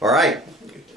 All right,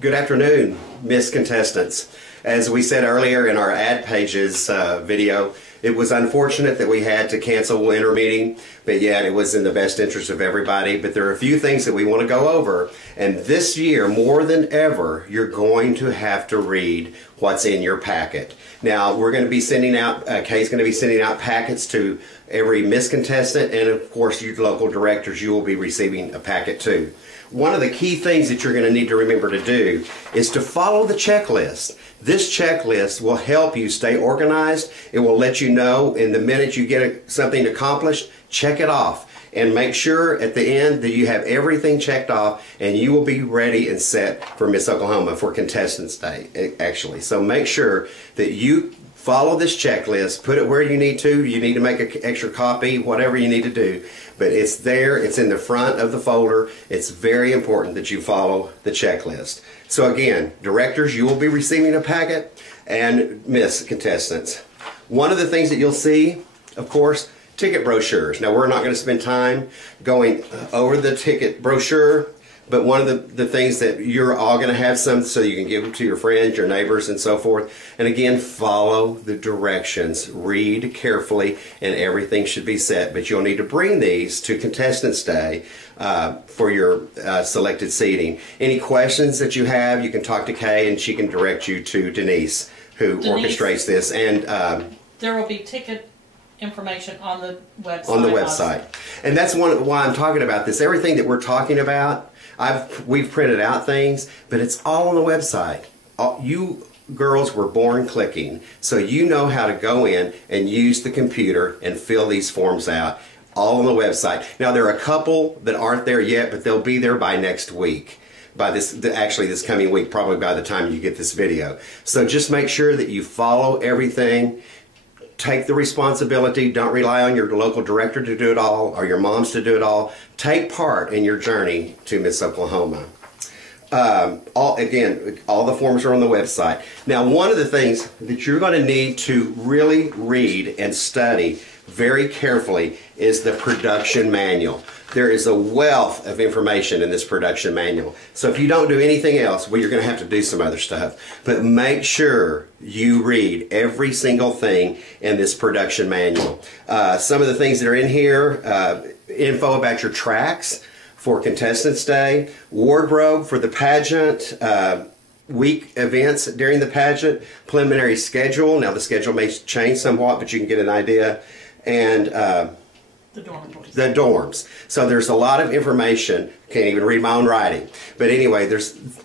good afternoon, Miss Contestants. As we said earlier in our ad pages video, it was unfortunate that we had to cancel winter meeting, but yet it was in the best interest of everybody. But there are a few things that we want to go over, and this year, more than ever, you're going to have to read what's in your packet. Now, we're going to be sending out, Kay's going to be sending out packets to every Miss Contestant, and of course, you local directors, you will be receiving a packet too. One of the key things that you're going to need to remember to do is to follow the checklist. This checklist will help you stay organized. It will let you know in the minute you get something accomplished, check it off. And make sure at the end that you have everything checked off and you will be ready and set for Miss Oklahoma for Contestants Day, actually. So make sure that you follow this checklist, put it where you need to. You need to make an extra copy, whatever you need to do. But it's there, it's in the front of the folder. It's very important that you follow the checklist. So again, directors, you will be receiving a packet, and Miss Contestants. One of the things that you'll see, of course, ticket brochures. Now, we're not going to spend time going over the ticket brochure, but one of the things that you're all going to have some so you can give them to your friends, your neighbors, and so forth. And again, follow the directions. Read carefully, and everything should be set. But you'll need to bring these to Contestants Day for your selected seating. Any questions that you have, you can talk to Kay, and she can direct you to Denise, who orchestrates this. And there will be ticket information on the website. On the website. And that's why I'm talking about this. Everything that we're talking about, we've printed out things, but it's all on the website. You girls were born clicking, so you know how to go in and use the computer and fill these forms out, all on the website. Now, there are a couple that aren't there yet, but they'll be there by next week. By this coming week, probably by the time you get this video. So just make sure that you follow everything. Take the responsibility. Don't rely on your local director to do it all or your moms to do it all. Take part in your journey to Miss Oklahoma. Again, all the forms are on the website. Now, one of the things that you're going to need to really read and study very carefully is the production manual. There is a wealth of information in this production manual. So if you don't do anything else, well, you're going to have to do some other stuff. But make sure you read every single thing in this production manual. Some of the things that are in here, info about your tracks for Contestants Day, wardrobe for the pageant, week events during the pageant, preliminary schedule. Now the schedule may change somewhat, but you can get an idea. And the dormitories. The dorms. So there's a lot of information. Can't even read my own writing. But anyway,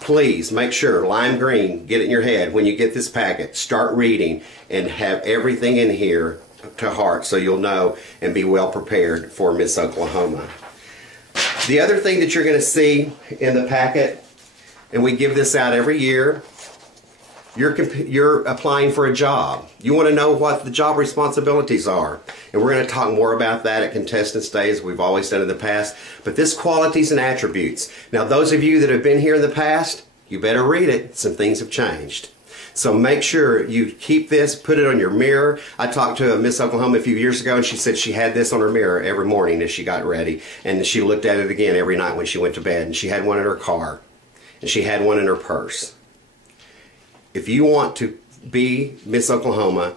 please make sure, lime green, get it in your head. When you get this packet, start reading and have everything in here to heart so you'll know and be well prepared for Miss Oklahoma. The other thing that you're going to see in the packet, and we give this out every year, you're applying for a job. You want to know what the job responsibilities are. And we're going to talk more about that at Contestants Day as we've always done in the past. But this qualities and attributes. Now, those of you that have been here in the past, you better read it. Some things have changed. So make sure you keep this, put it on your mirror. I talked to a Miss Oklahoma a few years ago, and she said she had this on her mirror every morning as she got ready. And she looked at it again every night when she went to bed. And she had one in her car. And she had one in her purse. If you want to be Miss Oklahoma,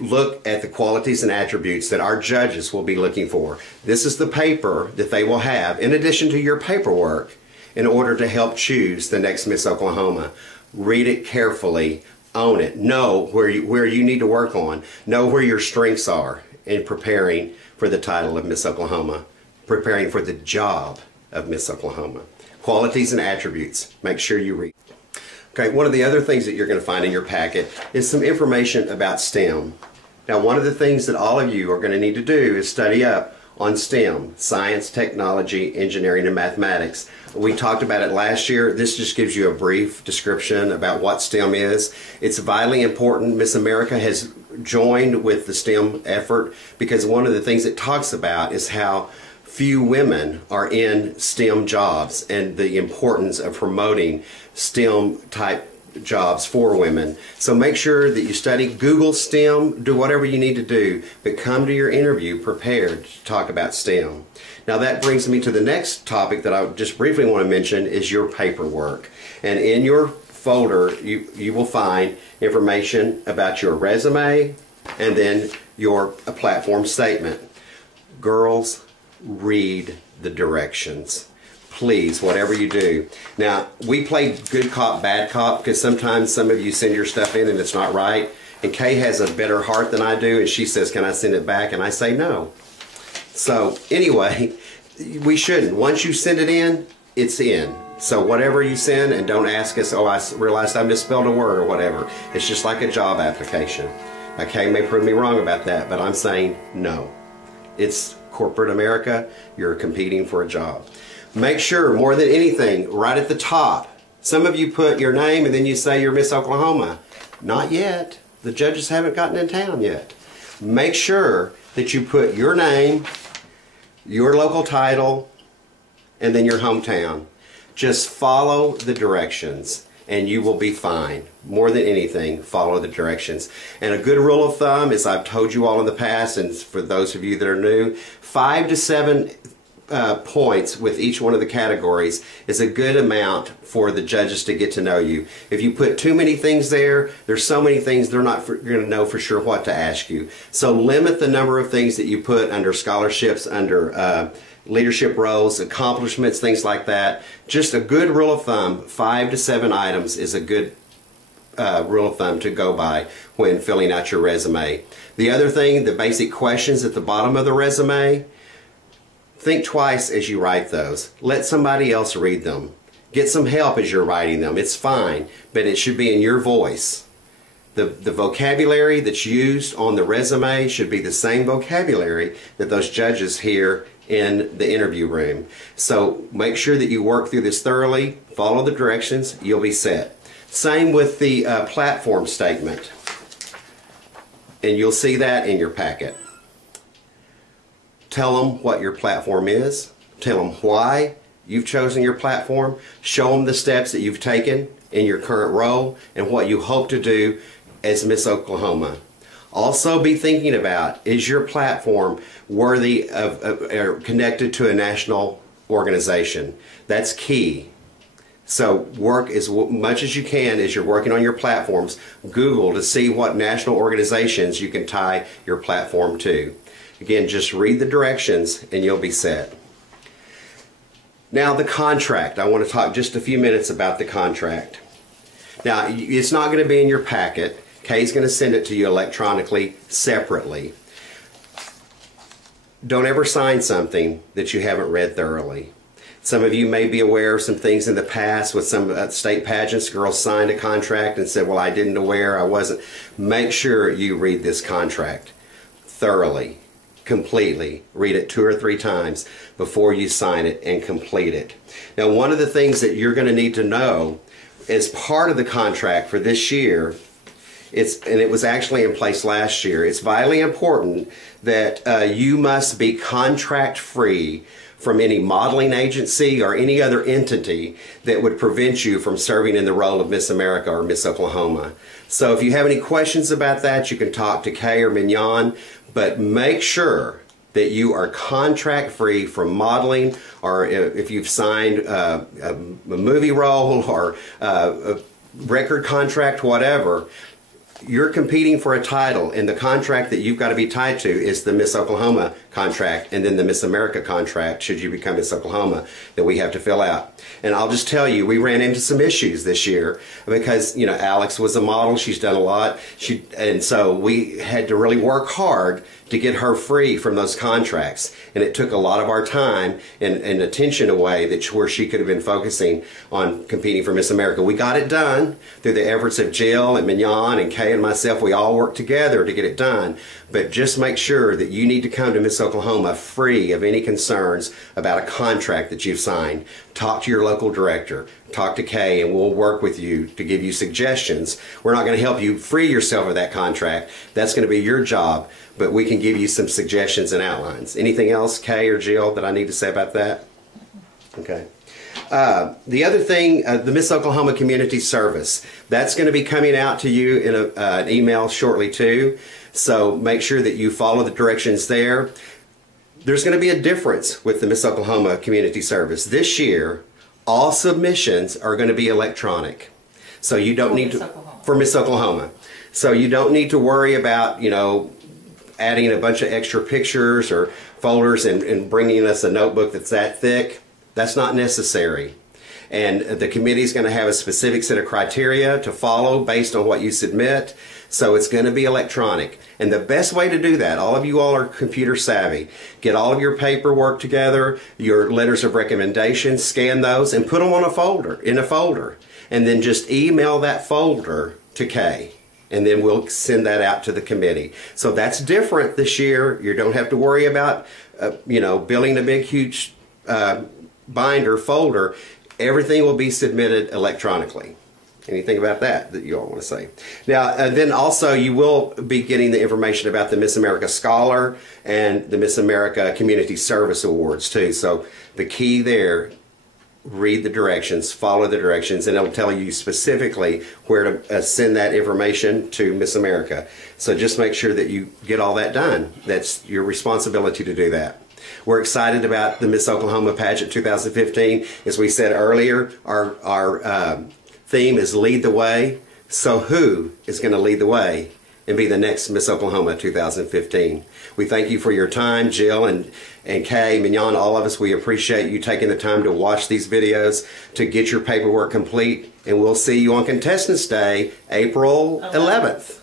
look at the qualities and attributes that our judges will be looking for. This is the paper that they will have, in addition to your paperwork, in order to help choose the next Miss Oklahoma. Read it carefully, own it, know where you need to work on, know where your strengths are in preparing for the title of Miss Oklahoma, preparing for the job of Miss Oklahoma. Qualities and attributes, make sure you read. Okay, one of the other things that you're going to find in your packet is some information about STEM. Now, one of the things that all of you are going to need to do is study up on STEM, science, technology, engineering, and mathematics. We talked about it last year. This just gives you a brief description about what STEM is. It's vitally important. Miss America has joined with the STEM effort because one of the things it talks about is how few women are in STEM jobs and the importance of promoting STEM type jobs for women. So make sure that you study, Google STEM, do whatever you need to do, but come to your interview prepared to talk about STEM. Now that brings me to the next topic that I just briefly want to mention is your paperwork. And in your folder, you will find information about your resume and then your platform statement. Girls, read the directions. Please, whatever you do. Now, we play good cop, bad cop, because sometimes some of you send your stuff in and it's not right. And Kay has a better heart than I do, and she says, can I send it back? And I say no. So, anyway, we shouldn't. Once you send it in, it's in. So whatever you send, and don't ask us, oh, I realized I misspelled a word or whatever. It's just like a job application. Now, Kay may prove me wrong about that, but I'm saying no. It's corporate America. You're competing for a job. Make sure, more than anything, right at the top, some of you put your name and then you say you're Miss Oklahoma. Not yet. The judges haven't gotten in town yet. Make sure that you put your name, your local title, and then your hometown. Just follow the directions and you will be fine. More than anything, follow the directions. And a good rule of thumb, as I've told you all in the past, and for those of you that are new, 5 to 7 points with each one of the categories is a good amount for the judges to get to know you. If you put too many things there, there's so many things they're not going to know for sure what to ask you. So limit the number of things that you put under scholarships, under leadership roles, accomplishments, things like that. Just a good rule of thumb, 5 to 7 items is a good rule of thumb to go by when filling out your resume. The other thing, the basic questions at the bottom of the resume, think twice as you write those. Let somebody else read them. Get some help as you're writing them. It's fine, but it should be in your voice. The vocabulary that's used on the resume should be the same vocabulary that those judges hear in the interview room. So make sure that you work through this thoroughly, follow the directions, you'll be set. Same with the platform statement. And you'll see that in your packet. Tell them what your platform is. Tell them why you've chosen your platform. Show them the steps that you've taken in your current role and what you hope to do as Miss Oklahoma. Also be thinking about, is your platform worthy of or connected to a national organization? That's key. So work as much as you can as you're working on your platforms. Google to see what national organizations you can tie your platform to. Again, just read the directions and you'll be set. Now the contract. I want to talk just a few minutes about the contract. Now it's not going to be in your packet. Kay's going to send it to you electronically separately. Don't ever sign something that you haven't read thoroughly. Some of you may be aware of some things in the past with some state pageants. Girls signed a contract and said, well, I didn't aware, I wasn't. Make sure you read this contract thoroughly, completely. Read it 2 or 3 times before you sign it and complete it. Now, one of the things that you're going to need to know as part of the contract for this year, and it was actually in place last year, it's vitally important that you must be contract free from any modeling agency or any other entity that would prevent you from serving in the role of Miss America or Miss Oklahoma. So if you have any questions about that, you can talk to Kay or Mignon, but make sure that you are contract free from modeling, or if you've signed a movie role or a record contract, whatever. You're competing for a title, and the contract that you've got to be tied to is the Miss Oklahoma contract, and then the Miss America contract, should you become Miss Oklahoma, that we have to fill out. And I'll just tell you, we ran into some issues this year because, you know, Alex was a model. She's done a lot. And so we had to really work hard to get her free from those contracts. And it took a lot of our time and attention away where she could have been focusing on competing for Miss America. We got it done through the efforts of Jill and Mignon and Kay and myself. We all worked together to get it done. But just make sure that you need to come to Miss Oklahoma free of any concerns about a contract that you've signed. Talk to your local director. Talk to Kay, and we'll work with you to give you suggestions. We're not going to help you free yourself of that contract. That's going to be your job, but we can give you some suggestions and outlines. Anything else, Kay or Jill, that I need to say about that? Okay. The other thing, the Miss Oklahoma Community Service, that's going to be coming out to you in an email shortly too. So make sure that you follow the directions there. there's going to be a difference with the Miss Oklahoma Community Service. This year, all submissions are going to be electronic. So you don't need to, for Miss Oklahoma. So you don't need to worry about, you know, adding a bunch of extra pictures or folders and bringing us a notebook that's that thick. That's not necessary. And the committee is going to have a specific set of criteria to follow based on what you submit. So it's going to be electronic. And the best way to do that, all of you all are computer savvy, get all of your paperwork together, your letters of recommendation, scan those and put them on a folder, in a folder. And then just email that folder to Kay. And then we'll send that out to the committee. So that's different this year. You don't have to worry about, you know, building a big, huge binder folder. Everything will be submitted electronically. Anything about that you all want to say? Now, then also you will be getting the information about the Miss America Scholar and the Miss America Community Service Awards too. So the key there, read the directions, follow the directions, and it'll tell you specifically where to send that information to Miss America. So just make sure that you get all that done. That's your responsibility to do that. We're excited about the Miss Oklahoma Pageant 2015. As we said earlier, our theme is Lead the Way. So who is going to lead the way and be the next Miss Oklahoma 2015? We thank you for your time, Jill and Kay, Mignon, all of us. We appreciate you taking the time to watch these videos, to get your paperwork complete, and we'll see you on Contestants Day, April 11th.